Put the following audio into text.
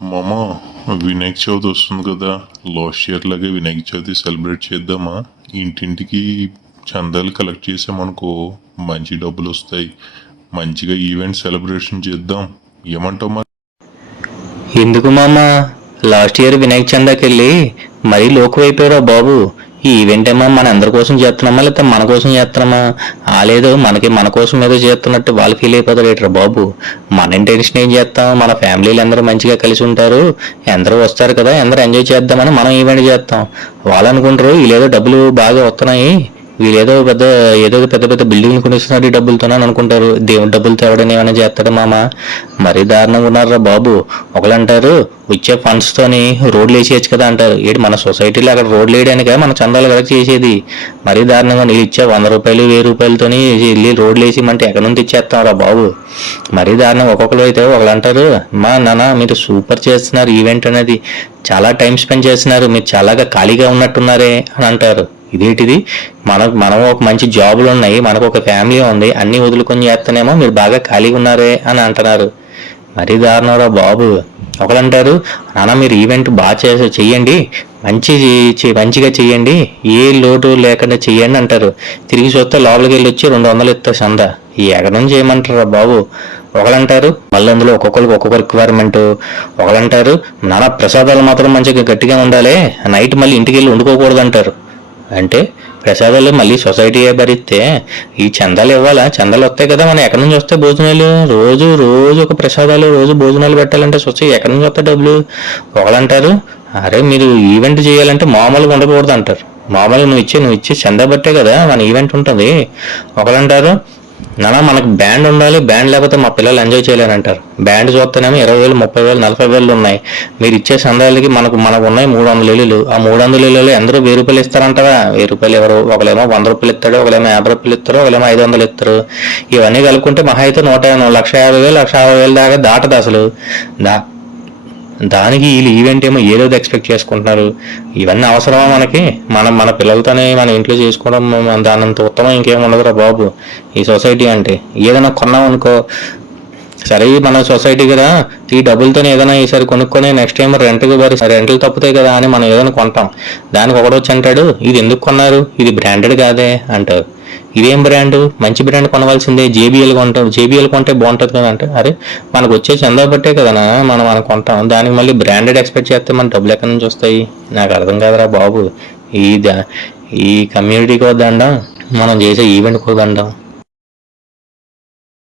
మామ, వినాయక చవితి వస్తుంది కదా. లాస్ట్ ఇయర్ లాగే వినాయక చవితి సెలబ్రేట్ చేద్దామా? ఇంటింటికి చందాలు కలెక్ట్ చేసామనుకో మంచి డబ్బులు వస్తాయి. మంచిగా ఈవెంట్ సెలబ్రేషన్ చేద్దాం. ఏమంటావు మరి? ఎందుకు మామ, లాస్ట్ ఇయర్ వినాయక చందాకి వెళ్ళి మరీ లోకువైపోయారా బాబు. ఈ ఈవెంట్ ఏమో మన అందరి కోసం చేస్తున్నామా లేకపోతే మన కోసం చేస్తున్నామా? లేదు మన కోసం ఏదో చేస్తున్నట్టు వాళ్ళు ఫీల్ అయిపోతారు ఏంట్రా బాబు. మన ఇంటెన్షన్ ఏం చేస్తాం, మన ఫ్యామిలీలు అందరూ మంచిగా కలిసి ఉంటారు, అందరూ వస్తారు కదా, అందరూ ఎంజాయ్ చేద్దామని మనం ఈవెంట్ చేస్తాం. వాళ్ళు అనుకుంటారు వీళ్ళేదో డబ్బులు బాగా వస్తున్నాయి, వీళ్ళేదో ఏదో పెద్ద పెద్ద బిల్డింగ్లు కొనిస్తున్నారు ఈ డబ్బులతోనే అనుకుంటారు. దేవుడి డబ్బులు తేవడం ఏమైనా చేస్తాడు మామ. మరీ దారుణంగా ఉన్నారా బాబు. ఒకళ్ళు అంటారు వచ్చే ఫండ్స్ తోని రోడ్లు వేసేయచ్చు కదా అంటారు. ఏంటి మన సొసైటీలో అక్కడ రోడ్లు వేయడానిక మన చందాలు కలెక్ట్ చేసేది? మరీ దారుణంగా నీళ్ళు ఇచ్చే 100 రూపాయలు 1000 రూపాయలతోని వెళ్ళి రోడ్లు వేసేయమంటే ఎక్కడ నుంచి ఇచ్చేస్తాం రా బాబు. మరీ దారుణం. ఒక్కొక్కరు అయితే ఒకళ్ళు అంటారు మా నాన్న మీరు సూపర్ చేస్తున్నారు, ఈవెంట్ అనేది చాలా టైం స్పెండ్ చేస్తున్నారు, మీరు చాలాగా ఖాళీగా ఉన్నట్టున్నారే అని అంటారు. ఇదేంటిది, మనం ఒక మంచి జాబులు ఉన్నాయి, మనకు ఒక ఫ్యామిలీ ఉంది, అన్ని వదులుకొని చేస్తానేమో మీరు బాగా ఖాళీగా ఉన్నారే అని అంటున్నారు. మరీ దారుణంరా బాబు. ఒకళ్ళంటారు నాన్న మీరు ఈవెంట్ బాగా చెయ్యండి, మంచిగా చెయ్యండి, ఏ లోటు లేకుండా చెయ్యండి అంటారు. తిరిగి చూస్తే లోపలికి వెళ్ళి వచ్చి 200 ఇస్తారు చందా. ఈ ఎగడం చేయమంటారా బాబు. ఒకళ్ళంటారు మళ్ళీ అందులో ఒక్కొక్క రిక్వైర్మెంట్. ఒకళ్ళంటారు నాన్న ప్రసాదాలు మాత్రం మంచిగా గట్టిగా ఉండాలి, నైట్ మళ్ళీ ఇంటికి వెళ్ళి వండుకోకూడదు అంటారు. అంటే ప్రసాదాలు మళ్ళీ సొసైటీ భరిస్తే ఈ చందాలు ఇవ్వాలా? చందాలు వస్తాయి కదా, మనం ఎక్కడి నుంచి వస్తాయి భోజనాలు? రోజు ఒక ప్రసాదాలు, రోజు భోజనాలు పెట్టాలంటే సొసైటీ ఎక్కడి నుంచి వస్తాయి డబ్బులు? ఒకళ్ళంటారు అరే మీరు ఈవెంట్ చేయాలంటే మామూలుగా ఉండకూడదు అంటారు. మామూలుగా నువ్వు ఇచ్చే చందా బట్టే కదా మన ఈవెంట్ ఉంటుంది. ఒకళ్ళంటారు నానా మనకు బ్యాండ్ ఉండాలి, బ్యాండ్ లేకపోతే మా పిల్లలు ఎంజాయ్ చేయలేరంటారు. బ్యాండ్ చూస్తేనేమో 20,000 30,000 40,000 ఉన్నాయి. మీరు ఇచ్చే సందాలకి మనకు ఉన్నాయి 300 ఇళ్ళు. ఆ 300 ఇళ్ళు అందరూ 1000 రూపాయలు ఇస్తారంటారా? 1000 రూపాయలు ఎవరు? ఒకలేమో 100 రూపాయలు ఇస్తాడు, ఒకలేమో 50 రూపాయలు ఇస్తారు, ఒకలేమో 500 ఇస్తారు. ఇవన్నీ కలుపుకుంటే మహా అయితే 1,50,000 1,50,000 దాకా దాటదు అసలు. దానికి వీళ్ళు ఈవెంట్ ఏమో ఏదో ఎక్స్పెక్ట్ చేసుకుంటున్నారు. ఇవన్నీ అవసరమా మనకి? మన పిల్లలతోనే మన ఇంట్లో చేసుకోవడం దానంత ఉత్తమం ఇంకేం ఉండదురా బాబు ఈ సొసైటీ అంటే. ఏదైనా కొన్నాం అనుకో, సరే మన సొసైటీ కదా, ఈ డబ్బులతోనే ఏదైనా ఈసారి కొనుక్కొని నెక్స్ట్ టైం రెంట్లు తప్పుతాయి కదా అని మనం ఏదైనా కొంటాం. దానికి ఒకడొచ్చి అంటాడు ఇది ఎందుకు కొన్నారు, ఇది బ్రాండెడ్ కాదే అంటారు. ఇదేం బ్రాండ్, మంచి బ్రాండ్ కొనవలసిందే, జేబీఎల్ కొంటాం, జేబీఎల్ కొంటే బాగుంటుంది కదా అంటే అరే మనకు వచ్చే చందా పట్టే కదా మనం కొంటాం, దానికి మళ్ళీ బ్రాండెడ్ ఎక్స్పెక్ట్ చేస్తే మన డబ్బులు ఎక్కడి నుంచి వస్తాయి? నాకు అర్థం కాదురా బాబు. ఈ కమ్యూనిటీకి వద్దండం, మనం చేసే ఈవెంట్కి వద్దండం.